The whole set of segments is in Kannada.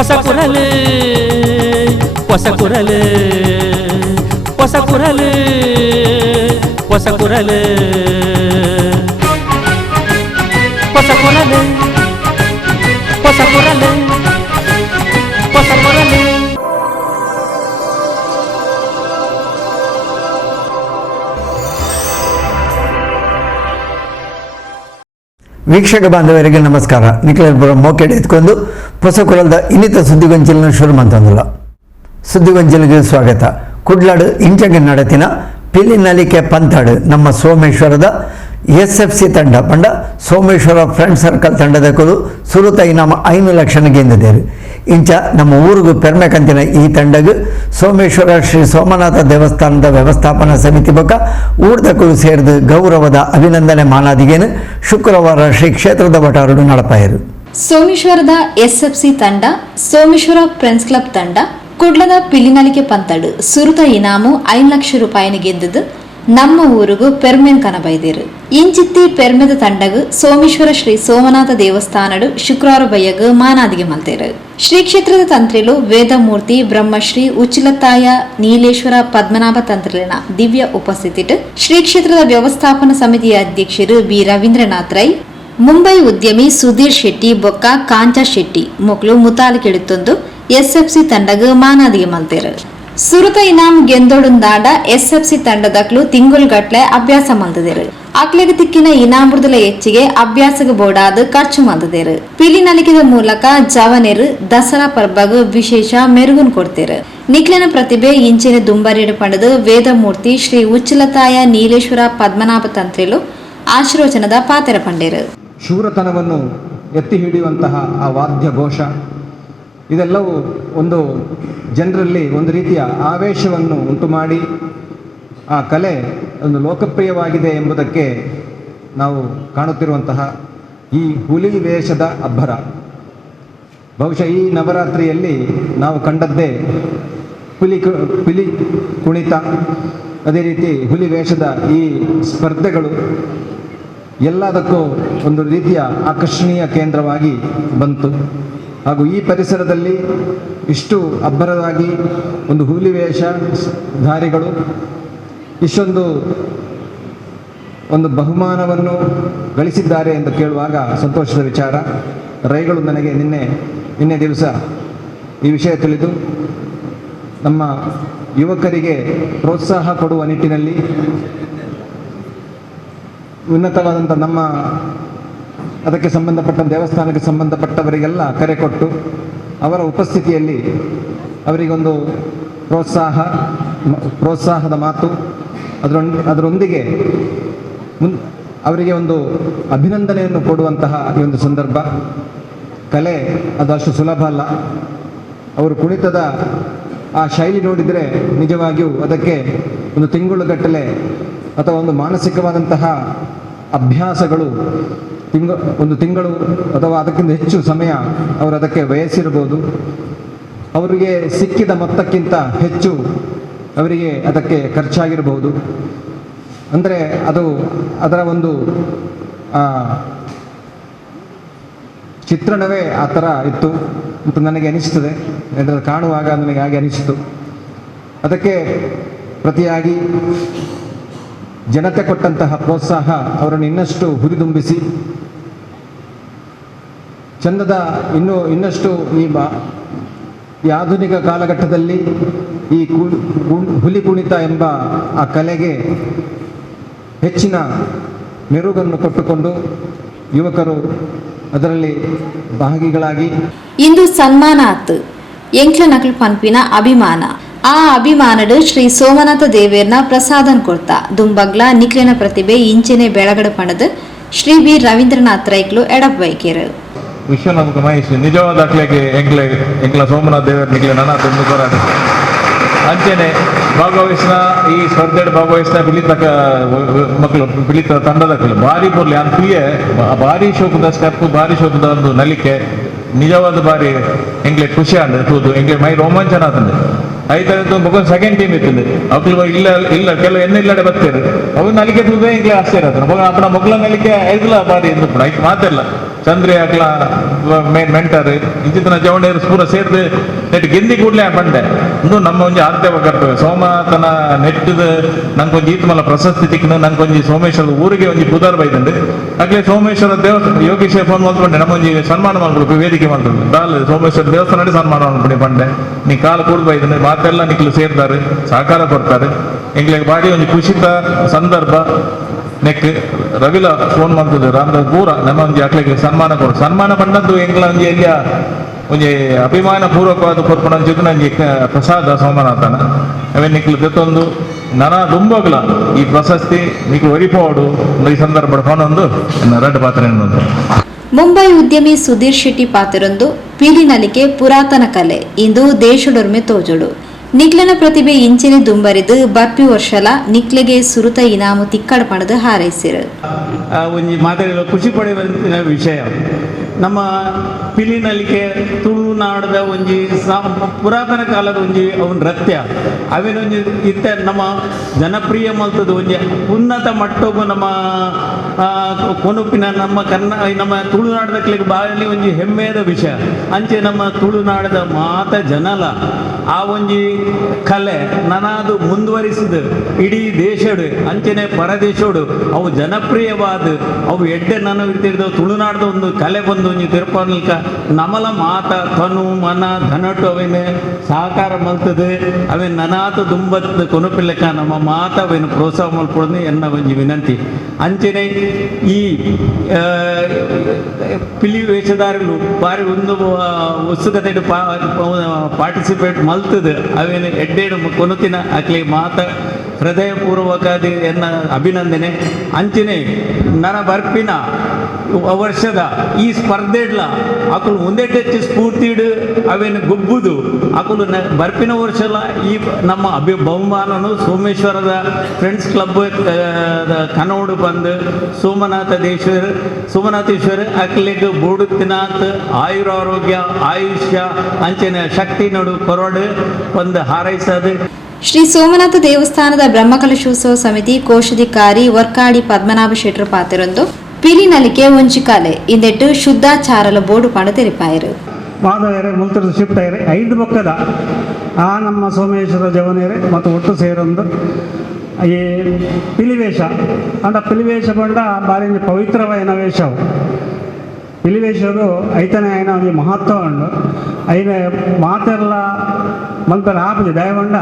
Posakural, Posakural, Posakural, Posakural, Posakural, Posakural, Posakural. ವೀಕ್ಷಕ ಬಾಂಧವರಿಗೆ ನಮಸ್ಕಾರ. ನಿಖಿಲಪುರ ಮೋಕೆಡ್ ಎತ್ಕೊಂಡು ಪೊಸಕುರಲ್ದ ಇನ್ನಿತ ಸುದ್ದಿಗೊಂಚಲಿನ ಶುರು ಮಂತಂದಿಲ್ಲ. ಸುದ್ದಿಗೊಂಚಲಿಗೆ ಸ್ವಾಗತ. ಕುಡ್ಲಾಡು ಇಂಚಗೆ ನಡೆತಿನ ಪಿಲಿನಲಿಕೆ ಪಂತಾಡು ನಮ್ಮ ಸೋಮೇಶ್ವರದ SFC ತಂಡ ಪಂಡ ಸೋಮೇಶ್ವರ ಫ್ರೆಂಡ್ ಸರ್ಕಲ್ ತಂಡದಕ್ಕೂ ಸುರುತ ಇನಾಮ 5 ಲಕ್ಷ ಗೆಂದಿದ್ದೇವೆ. ಇಂಚ ನಮ್ಮ ಊರಿಗೂ ಪೆರ್ಮೆ ಕಂತಿನ ಈ ತಂಡಗೂ ಸೋಮೇಶ್ವರ ಶ್ರೀ ಸೋಮನಾಥ ದೇವಸ್ಥಾನದ ವ್ಯವಸ್ಥಾಪನಾ ಸಮಿತಿ ಬೊಕ್ಕ ಊರ್ದಕ್ಕೂ ಸೇರಿದು ಗೌರವದ ಅಭಿನಂದನೆ ಮಾನಾದಿಗೇನು ಶುಕ್ರವಾರ ಶ್ರೀ ಕ್ಷೇತ್ರದ ವಟಾರಡು ನಡಪಾಯರು. ಸೋಮೇಶ್ವರದ SFC ತಂಡ, ಸೋಮೇಶ್ವರ ಫ್ರೆಂಡ್ಸ್ ಕ್ಲಬ್ ತಂಡ ಕುಡ್ಲದ ಪಿಲಿನಲಿಕೆ ಪಂತಾಡು ಸುರುತ ಇನಾಮು 5 ಲಕ್ಷ ರೂಪಾಯಿನ ಗೆದ್ದದು ನಮ್ಮ ಊರಿಗೂ ಪೆರ್ಮೆನ್ ಕನಬೈದೇರು. ಇಂಚಿತ್ತಿ ಪೆರ್ಮೆದ ತಂಡಗು ಸೋಮೇಶ್ವರ ಶ್ರೀ ಸೋಮನಾಥ ದೇವಸ್ಥಾನಡು ಶುಕ್ರವಾರ ಬಯ್ಯಗು ಮಾನಾದಿಗೆ ಮಲ್ತೇರು. ಶ್ರೀ ಕ್ಷೇತ್ರದ ತಂತ್ರಿಲು ವೇದಮೂರ್ತಿ ಬ್ರಹ್ಮಶ್ರೀ ಉಚ್ಚಿಲತಾಯ ನೀಲೇಶ್ವರ ಪದ್ಮನಾಭ ತಂತ್ರಿಲಿನ ದಿವ್ಯ ಉಪಸ್ಥಿತಿಟ್ ಶ್ರೀ ಕ್ಷೇತ್ರದ ವ್ಯವಸ್ಥಾಪನಾ ಸಮಿತಿಯ ಅಧ್ಯಕ್ಷರು ಬಿ ರವೀಂದ್ರನಾಥ್ ರೈ, ಮುಂಬೈ ಉದ್ಯಮಿ ಸುಧೀರ್ ಶೆಟ್ಟಿ ಬೊಕ್ಕ ಕಾಂಚಾ ಶೆಟ್ಟಿ ಮೊಕ್ಲು ಮುತಾಲಿಕೆಡುತ್ತೊಂದು SFC ತಂಡಗು ಮಾನಾದಿಗೆ ಮಲ್ತೇರು. ಸುರುತ ಇನಾಮ್ ಗೆಂದೊಡುಂದಾಡ SFC ತಂಡದಕ್ಲು ತಿಂಗುಲ್ಗಟ್ಲೆ ಅಭ್ಯಾಸ ಮಲ್ತದೇರು. ಅಕ್ಲೆಗೆ ತಿಕ್ಕಿನ ಇನಾಮೃದಲ ಹೆಚ್ಚಿಗೆ ಅಭ್ಯಾಸಗ ಬೋಡಾದ ಖರ್ಚು ಮಲ್ತದೇರು. ಪಿಲಿನಲಿಕೆದ ಮೂಲಕ ಜವನೆರು ದಸರಾ ಪರ್ಬಗು ವಿಶೇಷ ಮೆರುಗುನ್ ಕೊಡ್ತೇರು. ನಿಕ್ಲಿನ ಪ್ರತಿಭೆ ಇಂಚಿನ ದುಂಬರಿಡು ಪಡೆದು ವೇದಮೂರ್ತಿ ಶ್ರೀ ಉಚ್ಚಿಲತಾಯ ನೀಲೇಶ್ವರ ಪದ್ಮನಾಭ ತಂತ್ರಿಲು ಆಶೀರ್ವಚನದ ಪಾತೆರ ಪಂಡೇರು. ಶೂರತನವನ್ನು ಎತ್ತಿ ಹಿಡಿಯುವಂತಹ ಆ ವಾದ್ಯ ಘೋಷ ಇದೆಲ್ಲವೂ ಒಂದು ಜನರಲ್ಲಿ ಒಂದು ರೀತಿಯ ಆವೇಶವನ್ನು ಉಂಟು ಮಾಡಿ ಆ ಕಲೆ ಒಂದು ಲೋಕಪ್ರಿಯವಾಗಿದೆ ಎಂಬುದಕ್ಕೆ ನಾವು ಕಾಣುತ್ತಿರುವಂತಹ ಈ ಹುಲಿ ವೇಷದ ಅಬ್ಬರ. ಬಹುಶಃ ಈ ನವರಾತ್ರಿಯಲ್ಲಿ ನಾವು ಕಂಡದ್ದೇ ಹುಲಿ ಕುಣಿತ, ಅದೇ ರೀತಿ ಹುಲಿ ವೇಷದ ಈ ಸ್ಪರ್ಧೆಗಳು ಎಲ್ಲದಕ್ಕೂ ಒಂದು ರೀತಿಯ ಆಕರ್ಷಣೀಯ ಕೇಂದ್ರವಾಗಿ ಬಂತು. ಹಾಗೂ ಈ ಪರಿಸರದಲ್ಲಿ ಇಷ್ಟು ಅಬ್ಬರವಾಗಿ ಒಂದು ಹುಲಿ ವೇಷಧಾರಿಗಳು ಇಷ್ಟೊಂದು ಒಂದು ಬಹುಮಾನವನ್ನು ಗಳಿಸಿದ್ದಾರೆ ಎಂದು ಕೇಳುವಾಗ ಸಂತೋಷದ ವಿಚಾರ. ರೈಗಳು ನನಗೆ ನಿನ್ನೆ ದಿವಸ ಈ ವಿಷಯ ತಿಳಿದು ನಮ್ಮ ಯುವಕರಿಗೆ ಪ್ರೋತ್ಸಾಹ ಕೊಡುವ ನಿಟ್ಟಿನಲ್ಲಿ ಉನ್ನತವಾದಂಥ ನಮ್ಮ ಅದಕ್ಕೆ ಸಂಬಂಧಪಟ್ಟ ದೇವಸ್ಥಾನಕ್ಕೆ ಸಂಬಂಧಪಟ್ಟವರಿಗೆಲ್ಲ ಕರೆ ಕೊಟ್ಟು ಅವರ ಉಪಸ್ಥಿತಿಯಲ್ಲಿ ಅವರಿಗೊಂದು ಪ್ರೋತ್ಸಾಹದ ಮಾತು, ಅದರೊಂದಿಗೆ ಅವರಿಗೆ ಒಂದು ಅಭಿನಂದನೆಯನ್ನು ಕೊಡುವಂತಹ ಈ ಒಂದು ಸಂದರ್ಭ. ಕಲೆ ಅದು ಅಷ್ಟು ಸುಲಭ ಅಲ್ಲ. ಅವರು ಕುಣಿತದ ಆ ಶೈಲಿ ನೋಡಿದರೆ ನಿಜವಾಗಿಯೂ ಅದಕ್ಕೆ ಒಂದು ತಿಂಗಳುಗಟ್ಟಲೆ ಅಥವಾ ಒಂದು ಮಾನಸಿಕವಾದಂತಹ ಅಭ್ಯಾಸಗಳು ಒಂದು ತಿಂಗಳು ಅಥವಾ ಅದಕ್ಕಿಂತ ಹೆಚ್ಚು ಸಮಯ ಅವರು ಅದಕ್ಕೆ ವಹಿಸಿರಬಹುದು. ಅವರಿಗೆ ಸಿಕ್ಕಿದ ಮೊತ್ತಕ್ಕಿಂತ ಹೆಚ್ಚು ಅವರಿಗೆ ಅದಕ್ಕೆ ಖರ್ಚಾಗಿರಬಹುದು. ಅಂದರೆ ಅದರ ಒಂದು ಚಿತ್ರಣವೇ ಆ ಥರ ಇತ್ತು ಅಂತ ನನಗೆ ಅನಿಸ್ತದೆ. ಅದನ್ನು ಕಾಣುವಾಗ ನನಗೆ ಹಾಗೆ ಅನಿಸಿತು. ಅದಕ್ಕೆ ಪ್ರತಿಯಾಗಿ ಜನತೆ ಕೊಟ್ಟಂತಹ ಪ್ರೋತ್ಸಾಹ ಅವರನ್ನು ಇನ್ನಷ್ಟು ಹುರಿದುಂಬಿಸಿ ಚಂದದ ಇನ್ನಷ್ಟು ಈ ಆಧುನಿಕ ಕಾಲಘಟ್ಟದಲ್ಲಿ ಈ ಹುಲಿ ಕುಣಿತ ಎಂಬ ಆ ಕಲೆಗೆ ಹೆಚ್ಚಿನ ಮೆರುಗನ್ನು ಕೊಟ್ಟುಕೊಂಡು ಯುವಕರು ಅದರಲ್ಲಿ ಭಾಗಿಗಳಾಗಿ ಇಂದು ಸನ್ಮಾನ ಆತು ಎಂಕ್ಲ ನಕಲ್ ಪನ್ಪಿನ ಅಭಿಮಾನ. ಆ ಅಭಿಮಾನಡು ಶ್ರೀ ಸೋಮನಾಥ ದೇವೇರ್ನ ಪ್ರಸಾದನ್ ಕೊಡ್ತಾ ದುಂಬಗ್ಲ ನಿಕ್ಲಿನ ಪ್ರತಿಭೆ ಇಂಚೆನೆ ಬೆಳಗಡೆ ಪಣದು ಶ್ರೀ ಬಿ ರವೀಂದ್ರನಾಥ್ ರೈಕ್ಲು ಎಡಪ್ ಬೈಕೇರು. ವಿಶ್ವ ನಮಗೆ ಮಹೇಶ್ ನಿಜವಾದ ದಾಖಲೆಗೆ ಎಂಕ್ಲ ಸೋಮನಾಥ ದೇವೇರ್ ನಿಕ್ಲೆ ನನ್ನ ತುಂಬ ಹೋರಾಟ ಅಂಚೆನೆ ಭಾಗವಹಿಸಿನ ಈ ಸ್ಪರ್ಧೆಡ್ ಭಾಗವಹಿಸಿನ ಪಿಲಿತ ತಂಡದ ಭಾರಿ ಪೊರ್ಲಿ ಅಂತಿಯೇ ಭಾರಿ ಶೋಕದ ಸ್ಟೆಪ್, ಭಾರಿ ಶೋಕದ ಒಂದು ನಲಿಕೆ ನಿಜವಾದ ಬಾರಿ ಎಂಗ್ಲೆ ಖುಷಿ ಅಂದ ತೂದು ಎಂಗ್ಲೆ ಮೈ ರೋಮಾಂಚನ ಆತಂದೆ ಐದು ಮುಖ ಸೆಕೆಂಡ್ ಟೀಮ್ ಇತ್ತದೆ ಅವ್ರು ಇಲ್ಲ ಇಲ್ಲ ಕೆಲವು ಎಣ್ಣೆ ಇಲ್ಲಡೆ ಬರ್ತಾರೆ ಅವು ನಲಿಕೆ ತೂದು ಎಂಗ್ಲೆ ಆಶ್ಚರ್ಯ ಆತನ ಮಗ ಅಪ್ಪನ ಮಕ್ಕಳ ನಲಿಕೆ ಐದ್ಲ ಬಾರಿ ಎಂದು ಐದು ಮಾತಿಲ್ಲ ಚಂದ್ರಿ ಆಗ್ಲ ಮೆಂಟರ್ ಇಂಚಿನ ಜವಣಿಯರು ಪೂರ ಸೇರ್ದು ನೆಟ್ ಗೆಂದಿ ಕೂಡಲೇ ಬಂಡೆ ಇಂದು ನಮ್ಮ ಒಂಜಿ ಆದ್ಯವ ಕರ್ತವ್ಯ ಸೋಮನಾಥನ ನೆಟ್ಟದ ನಂಗೆ ಒಂಜಿ ಈತ ಮಲ್ಲ ಪ್ರಶಸ್ತಿ ತಿಕ್ಕನು ನಂಗೆ ಒಂಜಿ ಸೋಮೇಶ್ವರ ಊರಿಗೆ ಒಂಜಿ ಬುಧಾರ್ ಬೈದಂಡು ಆಗ್ಲೇ ಸೋಮೇಶ್ವರ ದೇವಸ್ಥಾನ ಯೋಗೀಶ್ ಫೋನ್ ಮಾಡ್ಕೊಂಡೆ ನಮ್ಮ ಒಂಜಿ ಸನ್ಮಾನ ಮಾಡ್ಬೇಕು ವೇದಿಕೆ ಮಾಡ್ಕೊಂಡು ಬಾಲ್ ಸೋಮೇಶ್ವರ ದೇವಸ್ಥಾನ ಸನ್ಮಾನ ಮಾಡ್ಕೊಂಡು ಬಂಡೆ ನೀ ಕಾಲು ಕೂಡ್ ಬೈದಂಡು ಮಾತೆಲ್ಲ ನಿಕ್ಲು ಸೇರ್ತಾರೆ ಸಹಕಾರ ಕೊಡ್ತಾರೆ ಎಂಗ್ಲಿಗೆ ಬಾಡಿ ಒಂಜಿ ಖುಷಿತ ಸಂದರ್ಭ ನೆಕ್ ರವಿಲ ಫೋನ್ ಮಾಡ್ತದೆ ರಾಮದಾಸ್ ಪೂರ ನಮ್ಮ ಒಂಜಿ ಅಕ್ಲೆಗೆ ಸನ್ಮಾನ ಕೊಡು ಸನ್ಮಾನ ಬಂದದ್ದು ಎಂಗ್ಲ ಒಂಜಿ ಎಲ್ಲಿಯ ಒಂಜಿ ಅಭಿಮಾನ ಪೂರ್ವಕವಾದ ಕೊರ್ಪಣ ಅಂಚಿದ್ದು ನಂಜಿ ಪ್ರಸಾದ ಸೋಮನಾಥನ ಅವೇ ನಿಕ್ಲು ಜೊತ್ತೊಂದು ನನ ದುಂಬಗ್ಲ ಈ ಪ್ರಶಸ್ತಿ ನಿಕ್ಲು ಒರಿಪೋಡು ಈ ಸಂದರ್ಭ ಫೋನೊಂದು ರಡ್ಡು ಪಾತ್ರ ಮುಂಬೈ ಉದ್ಯಮಿ ಸುಧೀರ್ ಶೆಟ್ಟಿ ಪಾತ್ರರೊಂದು ಪೀಲಿನಲಿಕೆ ಪುರಾತನ ಕಲೆ ಇಂದು ದೇಶಡೊರ್ಮೆ ತೋಜುಡು ನಿಕ್ಲನ ಪ್ರತಿಭೆ ಇಂಚಿನ ದುಂಬರಿದು ಬರ್ಪಿ ವರ್ಷಲ ನಿಕ್ಲೆಗೆ ಸುರುತ ಇನಾಮು ತಿಕ್ಕಡ ಪಣದು ಹಾರೈಸಿರು ಒಂಜಿ ಮಾತಾಡಲು ಖುಷಿ ಪಡೆಯುವಂಥ ವಿಷಯ ನಮ್ಮ ಪಿಲಿನಲಿಕೆ ತುಳುನಾಡದ ಒಂಜಿ ಪುರಾತನ ಕಾಲದ ಒಂಜಿ ಅವು ನೃತ್ಯ ಅವೇನೊಂಜಿ ಇತ್ತ ನಮ್ಮ ಜನಪ್ರಿಯ ಮಲ್ತದ ಒಂಜಿ ಉನ್ನತ ಮಟ್ಟಗೂ ನಮ್ಮ ಕೊನುಪಿನ ನಮ್ಮ ತುಳುನಾಡದ ಬಾಳಿ ಒಂಜಿ ಹೆಮ್ಮೆಯ ವಿಷಯ ಅಂಚೆ ನಮ್ಮ ತುಳುನಾಡದ ಮಾತ ಜನಲ ಆ ಒಂಜಿ ಕಲೆ ನನಾದು ಮುಂದುವರಿಸಿದ ಇಡೀ ದೇಶಡು ಅಂಚೆನೆ ಪರದೇಶೋಡು ಅವು ಜನಪ್ರಿಯವಾದ ಅವು ಎಡ್ಡೆ ನನ್ನ ಇರ್ತಿರ್ದವು ತುಳುನಾಡದ ಒಂದು ಕಲೆ ಬಂದು ಒಂಜಿ ತಿರುಪಲ್ಕ ನಮಲ ಮಾತ ತನು ಮನ ಧನಟು ಅವೇನೆ ಸಹಕಾರ ಮಲ್ತದೆ ಅವೇನು ನನಾತು ದುಂಬತ್ ಕೊನುಪಿಲ್ಲಕ ನಮ್ಮ ಮಾತ ಅವೇನು ಪ್ರೋತ್ಸಾಹ ಮಲ್ಪೊಡನೆ ಎನ್ನ ಒಂಜಿ ವಿನಂತಿ ಅಂಚೆನೆ ಈ ಪಿಲಿ ವೇಷಧಾರಿಗಳು ಬಾರಿ ಒಂದು ಉತ್ಸುಕತೆ ಪಾರ್ಟಿಸಿಪೇಟ್ ಮಲ್ತದೆ ಅವೇನು ಎಡ್ಡೇಡು ಕೊನುತಿನ ಅಕ್ಲಿ ಮಾತ ಹೃದಯಪೂರ್ವಕದಿ ಎನ್ನ ಅಭಿನಂದನೆ ಅಂಚನೆ ನನ ಬರ್ಪಿನ ವರ್ಷದ ಈ ಸ್ಪರ್ಧೆಡ್ಲ ಅಕುಲು ಮುಂದೆಟ್ಟೆಚ್ಚು ಸ್ಫೂರ್ತಿಡು ಅವೇನು ಗೊಬ್ಬುದು ಅಕುಲು ಬರ್ಪಿನ ವರ್ಷಲ ಈ ನಮ್ಮ ಬಹುಮಾನನು ಸೋಮೇಶ್ವರದ ಫ್ರೆಂಡ್ಸ್ ಕ್ಲಬ್ ಕನೋಡು ಬಂದು ಸೋಮನಾಥೇಶ್ವರ ಅಕ್ಲಿಗೆ ಬೂಡುತ್ತಿನಾಥ್ ಆಯುರಾರೋಗ್ಯ ಆಯುಷ್ಯ ಅಂಚನೆ ಶಕ್ತಿ ನೋಡು ಕೊರಡು ಒಂದು ಹಾರೈಸದು ಶ್ರೀ ಸೋಮನಾಥ ದೇವಸ್ಥಾನದ ಬ್ರಹ್ಮಕಲಶೋತ್ಸವ ಸಮಿತಿ ಕೋಶಾಧಿಕಾರಿ ವರ್ಕಾಡಿ ಪದ್ಮನಾಭ ಶೆಟ್ಟರ್ ಪಾತ್ರರೊಂದು ಪಿಲಿನಲಿಕೆ ಒಂಚಿಕಾಲೆ ಇಂದೆಟ್ಟು ಶುದ್ಧಾಚಾರಲ ಬೋರ್ಡು ಪಂಡ ತೆರಿಪಾಯರು ಮಾಧವರೇ ಮುಲ್ತರು ಶಿಫ್ಟ್ ಆಯ್ರೆ 5 ಬೊಕ್ಕದ ಆ ನಮ್ಮ ಸೋಮೇಶ್ವರ ಜವನೇರೆ ಮತ್ತು ಒಟ್ಟು ಸೇರೊಂದು ಈ ಪಿಲಿವೇಷ ಅಂಡ ಪಿಲಿವೇಷ ಬಂಡ ಬಾರಿ ಪವಿತ್ರವಾದ ವೇಷವು ಪಿಲಿವೇಷದು ಐತನೇ ಆಯ್ನ ಒಂದು ಮಹತ್ವ ಉಂಡು ಐನ ಮಾತೆಲ್ಲ ಮಲ್ಪರ ಆಪುಜಿ ದಯವಂಡ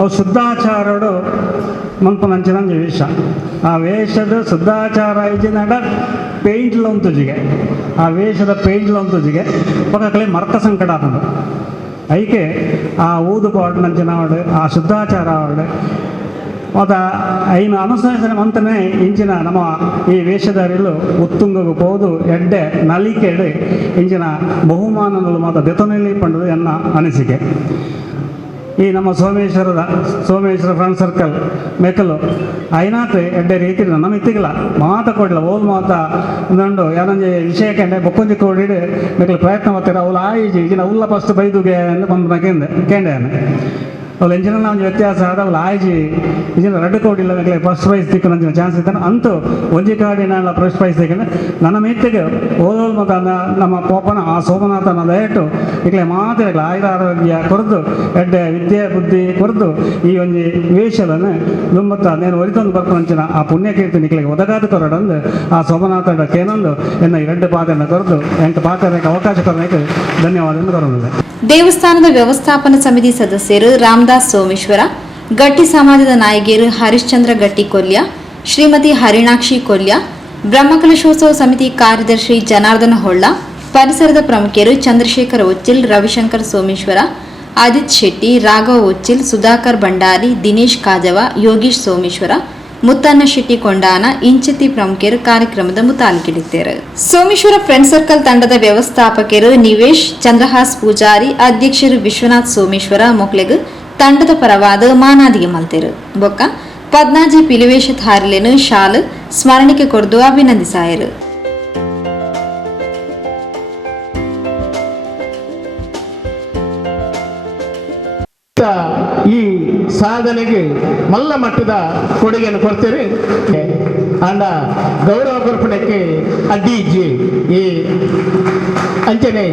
ಅವು ಶುದ್ಧಾಚಾರಡು ಮಲ್ಪನಂಚಿನ ವೇಷ ಆ ವೇಷದ ಶುದ್ಧಾಚಾರ ಇಜಿನಡ ಪೇಂಟ್ಲ ಉಂತುಜಿಗೆ ಆ ವೇಷದ ಪೇಂಟ್ಲ ಉಂತುಜಿಗೆ ಪಕ್ಕಲೆ ಮರ್ತ ಸಂಕಟ ಆತಂದು ಐಕೆ ಆ ಊದು ಪಾಡ್ನಂಚಿನ ಅವಡು ಆ ಶುದ್ಧಾಚಾರ ಅವಡು ಮತ್ತು ಐನು ಅನುಸರಿಸಿದ ಮಂತನೇ ಇಂಚಿನ ನಮ್ಮ ಈ ವೇಷಧಾರಿಲು ಉತ್ತುಂಗಗೂ ಹೋದು ಎಡ್ಡೆ ನಲಿಕೆಡು ಇಂಚಿನ ಬಹುಮಾನಗಳು ಮತ್ತು ದೆತನಲ್ಲಿ ಪಂಡದು ಎನ್ನ ಅನಿಸಿಕೆ ಈ ನಮ್ಮ ಸೋಮೇಶ್ವರ ಫ್ರೆಂಡ್ ಸರ್ಕಲ್ ಮೆಕ್ಕಲು ಐನಾತ್ ಎಡ್ಡೆ ರೀತಿ ನಮ್ಮ ಇತ್ತಿಗಿಲ್ಲ ಮಾತ ಕೊಡ್ಲ ಓಲ್ ಮಾತ ನಂಡು ಯಾರಂಜಿ ವಿಷಯಕ್ಕೆ ಬೊಕ್ಕೊಂಜಿ ಕೊಡಿಡು ಮೆಕ್ಕಲು ಪ್ರಯತ್ನ ಮಾಡ್ತೀರ ಅವ್ಲು ಆಯಿಜಿ ಈಗಿನ ಉಲ್ಲ ಫಸ್ಟ್ ಬೈದುಗೆ ಅಂತ ಬಂದು ಕೇಂಡೆ ಅವ್ಳು ಎಂಜಿನ ಒಂದು ವ್ಯತ್ಯಾಸ ಆದ ಅವ್ಳು ಆಯ್ಜಿ ಇಂಜಿನ 2 ಕೋಟಿ ಇಲ್ಲ ಫಸ್ಟ್ ಪ್ರೈಸ್ ತಿಕ್ಕೊಂಡು ಚಾನ್ಸ್ ಇದ್ದಾನೆ ಅಂತೂ ಒಂಜಿ ಕಾಡಿನ ಫಸ್ಟ್ ಪ್ರೈಸ್ ತಿಕ್ಕೊಂಡು ನನ್ನ ಮೆತ್ತಿಗೆ ಓದೋಲ್ ಮತ್ತು ನಮ್ಮ ಪೋಪನ ಆ ಸೋಮನಾಥನ ದಯಟು ಈಗಲೇ ಮಾತ್ರ ಆಯುರ ಆರೋಗ್ಯ ಕೊರದು ಎಡ್ಡೆ ವಿದ್ಯೆ ಬುದ್ಧಿ ಕೊರದು ಈ ಒಂದು ವೇಷವನ್ನು ದುಂಬತ್ತ ನೇನು ಒರಿತೊಂದು ಬರ್ಕೊಂಚಿನ ಆ ಪುಣ್ಯಕೀರ್ತಿ ನಿಕ್ಲಿಗೆ ಒದಗಾದ ಕೊರಡಂದು ಆ ಸೋಮನಾಥನ ಕೇನೊಂದು ಎನ್ನ ಈ 2 ಪಾತ್ರನ ಕೊರದು ಎಂಟು ಪಾತ್ರಕ್ಕೆ ಅವಕಾಶ ಕೊರಕ್ಕೆ ಧನ್ಯವಾದ ಕೊರಲಿದೆ ದೇವಸ್ಥಾನದ ವ್ಯವಸ್ಥಾಪನಾ ಸಮಿತಿ ಸದಸ್ಯರು ರಾಮದಾಸ್ ಸೋಮೇಶ್ವರ ಗಟ್ಟಿ ಸಮಾಜದ ನಾಯಕಿಯರು ಹರಿಶ್ಚಂದ್ರ ಗಟ್ಟಿ ಕೊಲ್ಯ ಶ್ರೀಮತಿ ಹರಿಣಾಕ್ಷಿ ಕೊಲ್ಯ ಬ್ರಹ್ಮಕಲಶೋತ್ಸವ ಸಮಿತಿ ಕಾರ್ಯದರ್ಶಿ ಜನಾರ್ದನ ಹೊಳ್ಳ ಪರಿಸರದ ಪ್ರಮುಖರು ಚಂದ್ರಶೇಖರ್ ಒಚ್ಚಿಲ್ ರವಿಶಂಕರ್ ಸೋಮೇಶ್ವರ ಆದಿತ್ ಶೆಟ್ಟಿ ರಾಘವ್ ಒಚ್ಚಿಲ್ ಸುಧಾಕರ್ ಭಂಡಾರಿ ದಿನೇಶ್ ಕಾಜವ ಯೋಗೀಶ್ ಸೋಮೇಶ್ವರ ಮುತ್ತನ್ನ ಶೆಟ್ಟಿ ಕೊಂಡಾನ ಇಂಚತಿ ಪ್ರಮುಖರು ಕಾರ್ಯಕ್ರಮದ ಮುತಾಲಿಕಿಡಿದ್ದಾರೆ ಸೋಮೇಶ್ವರ ಫ್ರೆಂಡ್ ಸರ್ಕಲ್ ತಂಡದ ವ್ಯವಸ್ಥಾಪಕರು ನಿವೇಶ್ ಚಂದ್ರಹಾಸ್ ಪೂಜಾರಿ ಅಧ್ಯಕ್ಷರು ವಿಶ್ವನಾಥ್ ಸೋಮೇಶ್ವರ ಮೊಕ್ಲೆಗ್ ತಂಡದ ಪರವಾದ ಮಾನಾದಿಗೆ ಮಲ್ತೆರು ಬೊಕ್ಕ ಪದ್ನಾಜಿ ಪಿಲಿವೇಷಧಾರಿಲೆನು ಶಾಲು ಸ್ಮರಣಿಕೆ ಕೊರ್ದು ಅಭಿನಂದಿಸಾಯರು ಸಾಧನೆಗೆ ಮಲ್ಲ ಮಟ್ಟದ ಕೊಡುಗೆಯನ್ನು ಕೊಡ್ತೀರಿ ಅಂಡ ಗೌರವ ಕೊರ್ಪಣಕ್ಕೆ ಅಡ್ಡಿಜ್ಜಿ ಈ ಅಂಚನೆ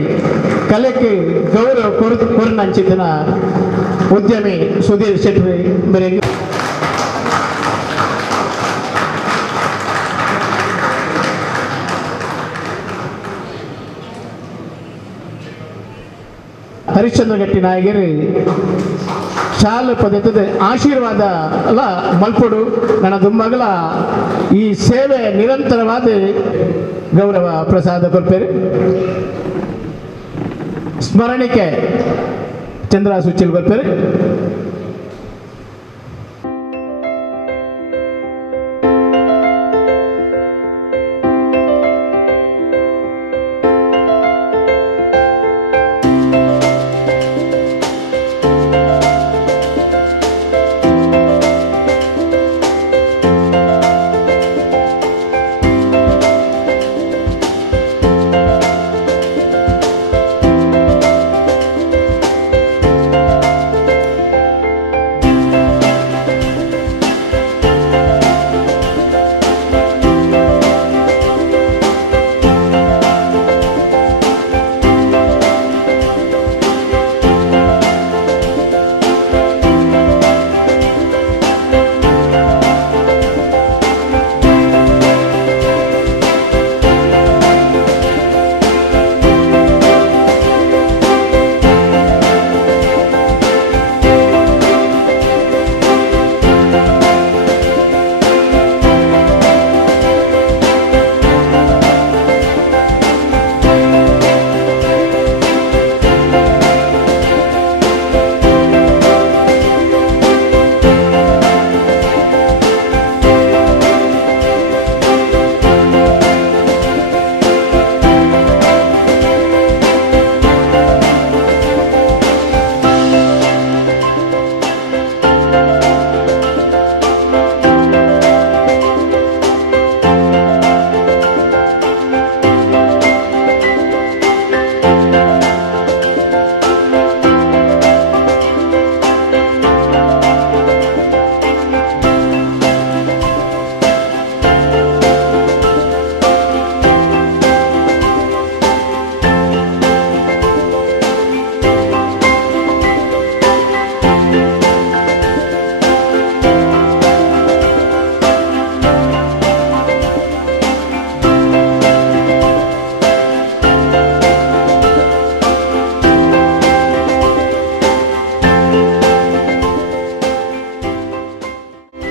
ಕಲೆಗೆ ಗೌರವ ಕೊರನಂಚಿನ ಉದ್ಯಮಿ ಸುಧೀರ್ ಶೆಟ್ಟಿ ಮೇರೆಗೆ ಹರಿಶ್ಚಂದ್ರ ಗಟ್ಟಿ ನಾಯಕರು ಶಾಲೆ ಪದ್ಧತಿ ಆಶೀರ್ವಾದ ಅಲ್ಲ ಮಲ್ಪಡು ನನ್ನ ದುಮ್ಮಗಲ ಈ ಸೇವೆ ನಿರಂತರವಾದ ಗೌರವ ಪ್ರಸಾದ ಕೊಡ್ಪೇರು ಸ್ಮರಣಿಕೆ ಚಂದ್ರ ಸುಚ್ಚಿಲ್ ಕೊಡ್ಪೇರು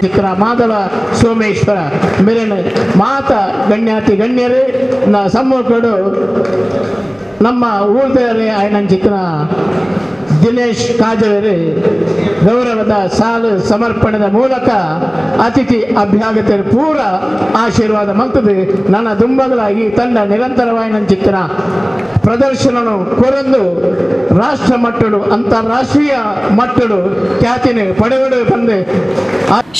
ಚಿತ್ರ ಮಾಧವ ಸೋಮೇಶ್ವರ ಮೇಲಿನ ಮಾತ ಗಣ್ಯಾತಿ ಗಣ್ಯರೇ ಸಮ್ಮುಖಡು ನಮ್ಮ ಊರ್ದರೆ ఆయన ಚಿತ್ರ ದಿನೇಶ್ ಕಾಜವೇರಿ ಗೌರವದ ಸಾಲು ಸಮರ್ಪಣೆದ ಮೂಲಕ ಅತಿಥಿ ಅಭ್ಯಾಗತರ ಪೂರ ಆಶೀರ್ವಾದ ಮಂತದೆ ನನ್ನ ದುಂಬಗಳಾಗಿ ತಂಡ ನಿರಂತರವಾಯಿನ ಚಿತ್ರ ಪ್ರದರ್ಶನ ಕೊರಂದು ರಾಷ್ಟ್ರ ಮಟ್ಟಡು ಅಂತಾರಾಷ್ಟ್ರೀಯ ಮಟ್ಟಡು ಖ್ಯಾತಿನ ಪಡೆದು ಬಂದೆ.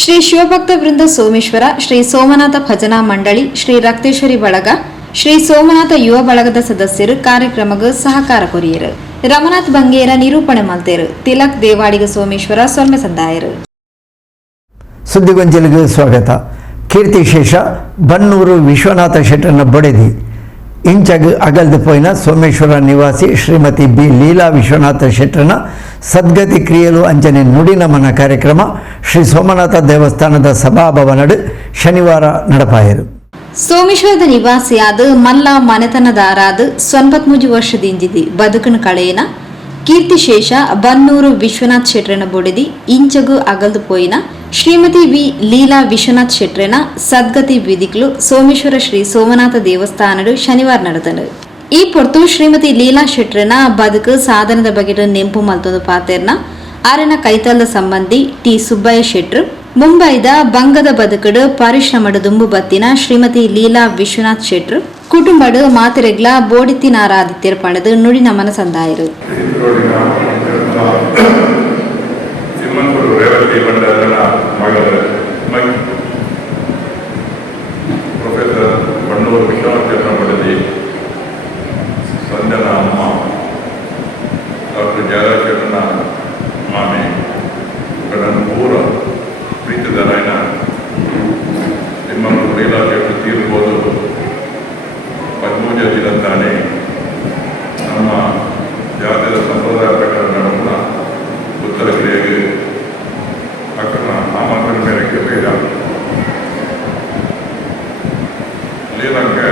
ಶ್ರೀ ಶಿವಭಕ್ತ ವೃಂದ ಸೋಮೇಶ್ವರ, ಶ್ರೀ ಸೋಮನಾಥ ಭಜನಾ ಮಂಡಳಿ, ಶ್ರೀ ರಕ್ತೇಶ್ವರಿ ಬಳಗ, ಶ್ರೀ ಸೋಮನಾಥ ಯುವ ಬಳಗದ ಸದಸ್ಯರು ಕಾರ್ಯಕ್ರಮಕ್ಕೆ ಸಹಕಾರ ಕೊರಿಯರು. ರಮನಾಥ್ ಬಂಗೇರ ನಿರೂಪಣೆ ಮಲ್ತೇರು. ತಿಲಕ್ ದೇವಾಡಿಗ ಸೋಮೇಶ್ವರ ಸೊಲ್ಮೆ ಸಂದಾಯರು. ಸುದ್ದಿಗೊಂಜಲಿಗೆ ಸ್ವಾಗತ. ಕೀರ್ತಿಶೇಷ ಬನ್ನೂರು ವಿಶ್ವನಾಥ ಶೆಟ್ಟರ್ನ ಬೊಡೆದಿ ಇಂಚಗ್ ಅಗಲ್ದು ಪೋಯಿನ ಸೋಮೇಶ್ವರ ನಿವಾಸಿ ಶ್ರೀಮತಿ ಬಿ ಲೀಲಾ ವಿಶ್ವನಾಥ ಶೆಟ್ಟರ್ನ ಸದ್ಗತಿ ಕ್ರಿಯಲು ಅಂಚನೆ ನುಡಿ ನಮನ ಕಾರ್ಯಕ್ರಮ ಶ್ರೀ ಸೋಮನಾಥ ದೇವಸ್ಥಾನದ ಸಭಾಭವನಡು ಶನಿವಾರ ನಡಪಾಯರು. ಸೋಮೇಶ್ವರದ ನಿವಾಸಿಯಾದ ಮಲ್ಲ ಮನೆತನದಾರಾದ 93 ವರ್ಷದಿಂದಿದ್ದಿ ಬದುಕನ ಕಳೆಯನ ಕೀರ್ತಿಶೇಷ ಬನ್ನೂರು ವಿಶ್ವನಾಥ್ ಶೆಟ್ರನ ಬೊಡೆದಿ ಇಂಚಗು ಅಗಲ್ದು ಪೋಯಿನ ಶ್ರೀಮತಿ ವಿ ಲೀಲಾ ವಿಶ್ವನಾಥ್ ಶೆಟ್ರನ ಸದ್ಗತಿ ವಿಧಿಗಳು ಸೋಮೇಶ್ವರ ಶ್ರೀ ಸೋಮನಾಥ ದೇವಸ್ಥಾನಡು ಶನಿವಾರ ನಡೆದನು. ಈ ಪೊರ್ತು ಶ್ರೀಮತಿ ಲೀಲಾ ಶೆಟ್ರನ ಬದುಕು ಸಾಧನದ ಬಗೆಟ ನೆಂಪು ಮಲ್ತೊಂದು ಪಾತೆರ್ನ ಆರನ ಕೈತಲ್ದ ಸಂಬಂಧಿ ಟಿ ಸುಬ್ಬಯ್ಯ ಶೆಟ್ರು ಮುಂಬೈದ ಬಂಗದ ಬದುಕಡು ಪರಿಶ್ರಮಡು ದುಂಬು ಬತ್ತಿನ ಶ್ರೀಮತಿ ಲೀಲಾ ವಿಶ್ವನಾಥ್ ಶೆಟ್ರು ಕುಟುಂಬಡು ಮಾತಿರೆಗ್ಲ ಬೋಡಿತ್ತಿನಾರಾದಿತ್ಯರ ಪಣದು ನುಡಿ ನಮನ ಸಂದಾಯರು. ಪ್ರೊಫೆಸರ್ ಬಣ್ಣೂರು ವಿಶ್ವನಾಥ ಬಡದಿ ಸಂಜನ ಅಮ್ಮ, ಡಾಕ್ಟರ್ ಜಯರಾಜನ ಮಾಮಿ ದಿನದ್ದಾನೆ ನಮ್ಮ ಜಾತಿಯ ಸಂಪ್ರದಾಯ ಪ್ರಕಾರ ನಮ್ಮ ಉತ್ತರ ಕ್ರಿಯೆಗೆ ಅಕ್ಕನ ಆಮಂತ್ರಣ ಮೇರೆಗೆ ಬೇಡ ಲೀಲಂಗೆ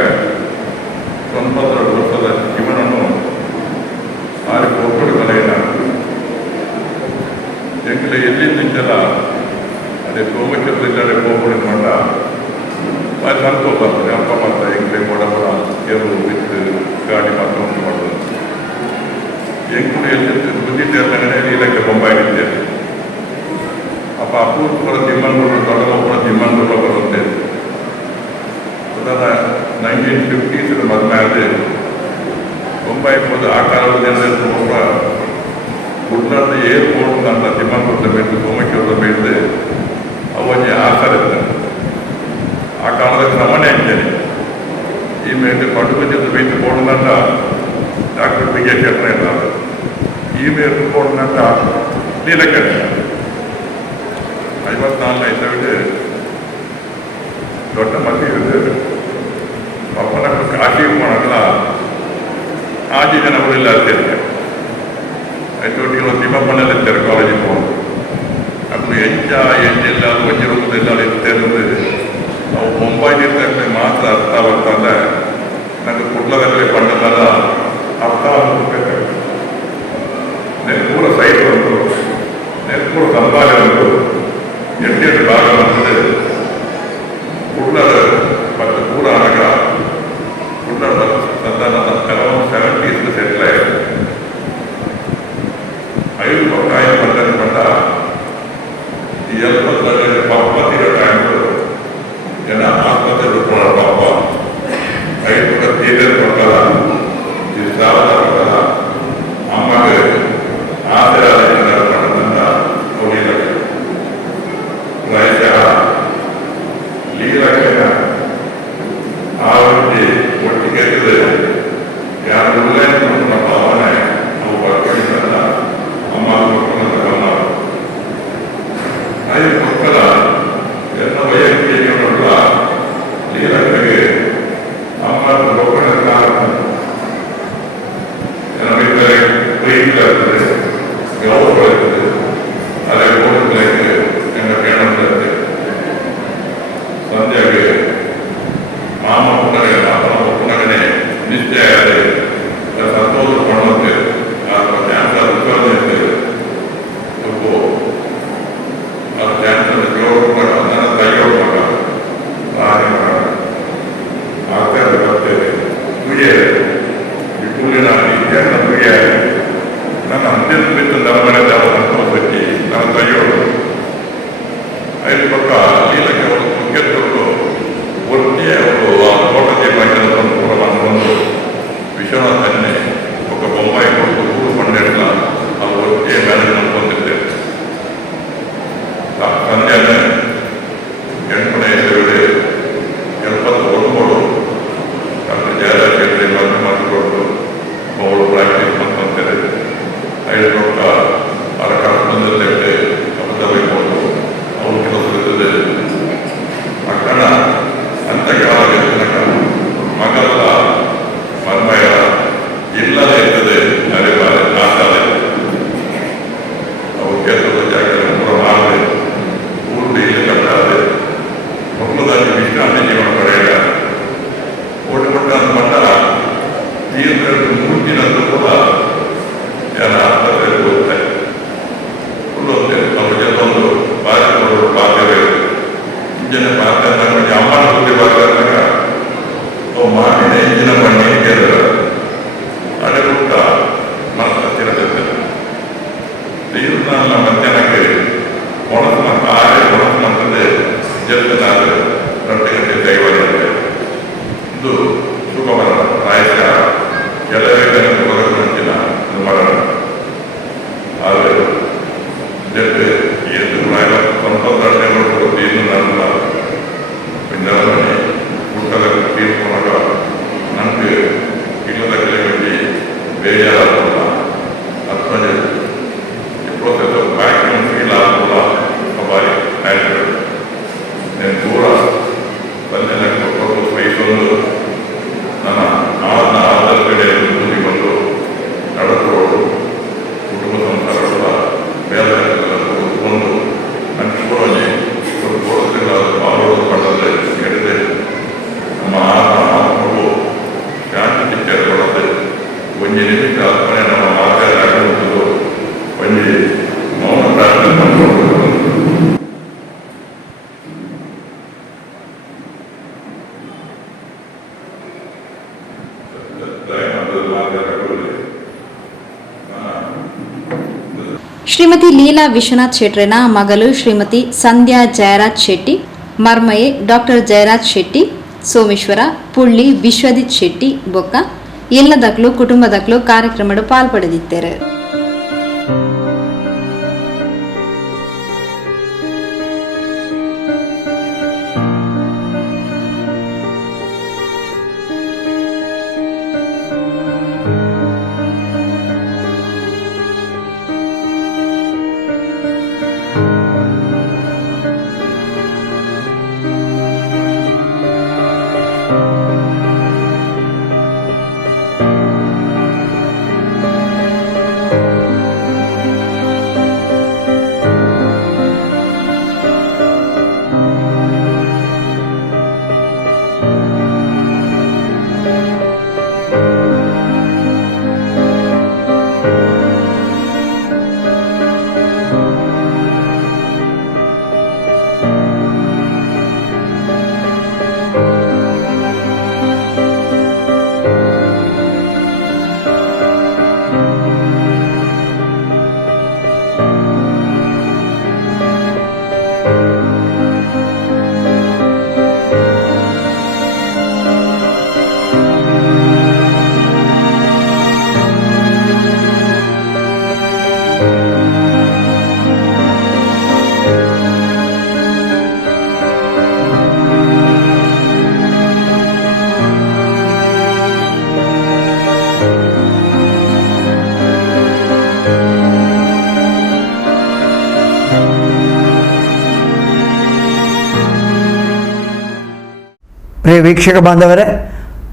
92 ವರ್ಷದ ಜೀವನವನ್ನು ಆರಿಗೆ ಒಕ್ಕಡುಕಲೆಯ ಎಂಕಲೆ ಎಲ್ಲಿಂದೆಲ್ಲ ಅದೇ ಸೋಮಚಂದ್ರಿಲ್ಲದೆ ಹೋಗ್ಬಿಡಿ ಮಾಡ ಅದು ಸಂತೋಷ ಆಗ್ತದೆ ಅಪ್ಪ ಮಾತ್ರ ಎಂಕಲೆ ಕೊಡಬರ ಎರಡು ಬಿಟ್ಟು ಗಾಡಿ ಮಾತ್ರ ಉಂಟು ಮಾಡೋದು ಎಂಕಲು ಎಲ್ಲಿ ಬುದ್ಧಿದ್ದೇನೆ ಲೀಲಕ್ಕೆ ಬೊಂಬಾಯಿದ್ದೆ ಅಪ್ಪ ಅಪೂರ್ವ ಕೂಡ ತಿಮ್ಮಂಗೂರು ದೊಡ್ಡ ಕೂಡ ತಿಮ್ಮಂಗೂರು ಬರುತ್ತೆ ಅದನ್ನು 1950s ಮದುವೆ ಆದರೆ ಬೊಂಬಾಯಿ ಹೋದ ಆ ಕಾಲದಲ್ಲಿ ಒಬ್ಬ ಗುಡ್ಡದ ಏರ್ಪೋರ್ಟ್ ಅಂತ ತಿಮ್ಮಂಗೂರು ಬೇಡ ಸೋಮಕೇಶ್ವರ ಬೇಡ ಅವನ್ನೇ ಆಕಾರ ಇರ್ತಾರೆ ಆ ಕಾಲದಲ್ಲಿ ನಮ್ಮನೆ ಇದ್ದೇನೆ ಈ ಮೇಲೆ ಪಡುಗಜದ ಬೈತು ಕೊಡೋದಂತ ಡಾಕ್ಟರ್ ಬಿ ಕೆ ಶೆಟ್ಟ ಇಲ್ಲ ಈ ಮೇಲೆ ಕೊಡೋದಂತ ನೀಲಕಂಠ 54 ಇದ್ದವಿದೆ ದೊಡ್ಡ ಮದುವೆ ಅಪ್ಪನ ಕಾಶಿ ಮಾಡಲ್ಲ ಆಜಿ ಜನ ಅವರೆಲ್ಲ ಇರ್ತಾರೆ ಐದೊಟ್ಟಿಗೆ ತಿಮ್ಮಪ್ಪನಲ್ಲಿರ್ತಾರೆ ಕಾಲೇಜಿಗೆ ಹೋಗೋದು ಅದು ಎಣ್ಣೆಲ್ಲ ವಜ್ರವುದೆಲ್ಲ ಇರ್ತೇನೆ ನಾವು ಬೊಂಬಾಯಿಲಿರ್ತಾರೆ ಮಾತ್ರ ಅರ್ಥ ಬರ್ತಂದ್ರೆ ನನಗೆ ಕುಡ್ಲದಲ್ಲೇ ಪಂಡದಲ್ಲ ಅರ್ಥ ಆಗಬೇಕಾಗ್ತದೆ ನೆನಪೂರ ಸೈಡ್ ಬಂತು ನೆನಪೂರ ಸಂಪಾದನೆ ಬಂತು ಎಂಟೆಂಟು ಭಾಗ ಬಂತದೆ ಕುಡ್ಲದ ಮತ್ತು ಪೂರ ಆಗ ಕುಡ್ಲದ ಕೆಲವು 70s ಸೆಟ್ಲ್ ಆಯಿತು 5 ಪಕ್ಕಾಯ ಪದ್ಧತಿ ಬಂದ ಈ 70 ಪಾಪ ತೀರೋ ಟೈಮ್ಗಳು ಜನ ಆತ್ಮಹತ್ಯೆ ಬಿಟ್ಕೊಳ್ಳೋ ಪಾಪ 5 ಥಿಯೇಟರ್ ಕೊಡ್ತಲ್ಲ ಈ ಸಾಲ ಕೊಡ್ತಲ್ಲ ಅಮ್ಮಗೆ ಆದರ ಪಡೆದಂತ ಹೋಗಿಲ್ಲ ಪ್ರಾಯಶಃ ಲೀಲಕ್ಕೆ ಆ ರೀತಿ ಒಟ್ಟಿಗೆ ಯಾರು ನಮ್ಮ ಭಾವನೆ ನಾವು ಬರ್ಕೊಂಡಿದ್ದಲ್ಲ ಅಮ್ಮ ಮಕ್ಕಳನ್ನ ಗಮನ ಐದು ಮಕ್ಕಳ ಎಲ್ಲ ವೈಯಕ್ತಿಕ ನೋಡುವ ಲೀಲಕ್ಕೆ ಅಮ್ಮ ಮಕ್ಕಳ ಏನಾಗಿದ್ದರೆ ಪ್ರೀತಿ ಆಗ್ತದೆ ಗೌರವ ಇರ್ತದೆ ಅದೇ ಹೋಗಲಿಕ್ಕೆ ಎಂಬ ಕಾರಣವಿರುತ್ತೆ ಸಂಧ್ಯಾಗೆ ಮಾಮ ಪುನಗೆ ಅಪ್ಪನ ಪುನಗನೆ ನಿಶ್ಚಯ ಆದರೆ ಸಂತೋಷ ಮಾಡುವಂತೆ ಅಥವಾ ಕ್ಯಾನ್ಸರ್ ಉತ್ಪಾದನೆ ಸ್ವಲ್ಪ ಅದು ಕ್ಯಾನ್ಸರ್ ಜೋಗ ನನ್ನ ತೈಯೋಗ ಮಗ ರಾಣಿ ಮಗ ಆಗ್ತಾ ಬರ್ತೇವೆ ಪೂಜೆ ಈ ಪೂಜೆನ ಇತ್ಯಾದ ಪೂಜೆ ನನ್ನ ಅಂತ್ಯದ ಬಿಟ್ಟು ನನ್ನ ಮನೆ ಯಾವ ಸಂತೋಷಕ್ಕೆ ನನ್ನ ತೈಯೋಡು 5 ಪಕ್ಕ ಲೀಲಕ್ಕೆ ಅವರು ಗೆದ್ದವರು ಒಟ್ಟಿಗೆ ಅವರು ಆ ತೋಟಕ್ಕೆ ಮೈದಾನ ಸಂಪೂರ್ಣವನ್ನು ವಿಶ್ವನಾಥನ್ನೇ ఒక బొమ్మాయి కొడుకు ఊరు పండేట్ల ఆ ఒకే మేనేజ్మెంట్ పొందితే ಸಂಧ್ಯಾನೆ ಎಂಟನೇ ಇದ್ದೇವೆ 71 ಡಾಕ್ಟರ್ ಜಯರಾಜ್ ಹೆಗ್ಡೆ ಮಾಡಿಕೊಂಡು ಅವಳು ಪ್ರಾಕ್ಟೀಸ್ ಮಾಡ್ತಾರೆ 5 ಲೋಕ ಅರಕಾಟದಲ್ಲಿ ಅಬದ್ಧವಾಗಬಹುದು ಅವರು ಕೆಲಸವಿದ್ದದೆ ಅಕ್ಕಣ ಅಂತಗಾಲ ಮಗಳ ಮನ್ಮಯ ಇಲ್ಲದೇ ಇರ್ತದೆ ಅರೆಬಾರೆ ಆಸಾಲೆ ಅವು ಕೆಲಸದ ಜಾಗದಲ್ಲಿ ಪೂರ ಮಾಡದೆ ಊರು ಇಲ್ಲಿ ಕಟ್ಟಾದೆ ಮಕ್ಕಳದಾಗಿ ವಿಶ್ರಾಂತಿ ಜೀವನ ಪಡೆಯಲ್ಲ ಓಟುಪಟ್ಟ ಮಟ್ಟ ತೀರ್ಥ 3 ದಿನದ್ದು ಕೂಡ ಯಾರ ಆಸ್ಪತ್ರೆಯಲ್ಲಿ ಹೋಗ್ತಾರೆ ಫುಲ್ ಅವ್ರ ಜೊತೆ ಒಂದು ಬಾಧ್ಯವರು ಬಾಧ್ಯವೇ ಇಂಜಿನ ಪಾತ್ರ ನಮಗೆ ಅಮ್ಮನ ಬುದ್ಧಿ ಬಾಧ್ಯಾಗ ಅವು ಮಾಡಿದ ಇಂಜಿನ ಬಣ್ಣಿ ಕೇಳಿದ ಅಡೆಗುಟ್ಟ ಮನಸ್ಸು ಹತ್ತಿರದಿರ್ತದೆ ತೀರ್ಥನ ಮಧ್ಯಾಹ್ನಕ್ಕೆ ಮೊಳಸು ಮತ್ತು ಆರೆ ಮೊಳಸು ಮಂತದೆ ಜಲ್ದನಾದ ರೊಟ್ಟೆಗಟ್ಟೆ ದೈವಗಳಿದೆ ಇದು ಸುಖಮರ ಪ್ರಾಯಶಃ ಕೆಲವೇ ಗಂಟಿನ ಮರಣ ಆದರೆ ಜೊತೆ ಎಂದು 90 ಕೊಡುತ್ತೆ ಇನ್ನು ನನ್ನ ಪಿಂಡವನ್ನೇ ಊಟದ ತೀರ್ಕೊಂಡಾಗ ನನಗೆ ಇಲ್ಲದ ಕೆಲವೇ ಬೇಜಾರಾಗಲ್ಲ ಅಥವಾ ಪ್ರೊಸೆಸ್ ಬ್ಯಾಕ್ ಫೀಲ್ ಆಗಲ್ಲ ಬಾರಿ ನಾನು ದೂರ ಶ್ರೀಮತಿ ಲೀಲಾ ವಿಶ್ವನಾಥ್ ಶೆಟ್ರನ ಮಗಳು ಶ್ರೀಮತಿ ಸಂಧ್ಯಾ ಜಯರಾಜ್ ಶೆಟ್ಟಿ, ಮರ್ಮಯೆ ಡಾಕ್ಟರ್ ಜಯರಾಜ್ ಶೆಟ್ಟಿ, ಸೋಮೇಶ್ವರ ಪುಳ್ಳಿ ವಿಶ್ವಜಿತ್ ಶೆಟ್ಟಿ ಬೊಕ್ಕ ಎಲ್ಲದಕ್ಕೂ ಕುಟುಂಬದಕ್ಕೂ ಕಾರ್ಯಕ್ರಮದ ಪಾಲ್ಪಡೆದಿದ್ದಾರೆ. ಪ್ರಿಯ ವೀಕ್ಷಕ ಬಾಂಧವರೇ,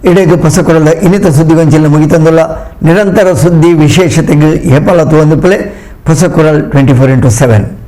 ಇಡೀ ಪೊಸಕುರಲ್ದ ಇನ್ನಿತ ಸುದ್ದಿಗೊಂಚಿನ ಮುಗಿತಂದುಲ್ಲ ನಿರಂತರ ಸುದ್ದಿ ವಿಶೇಷತೆಗೆ ಹೆಪಲ ತೋಂದು ಪೊಸಕುರಲ್ 24x7.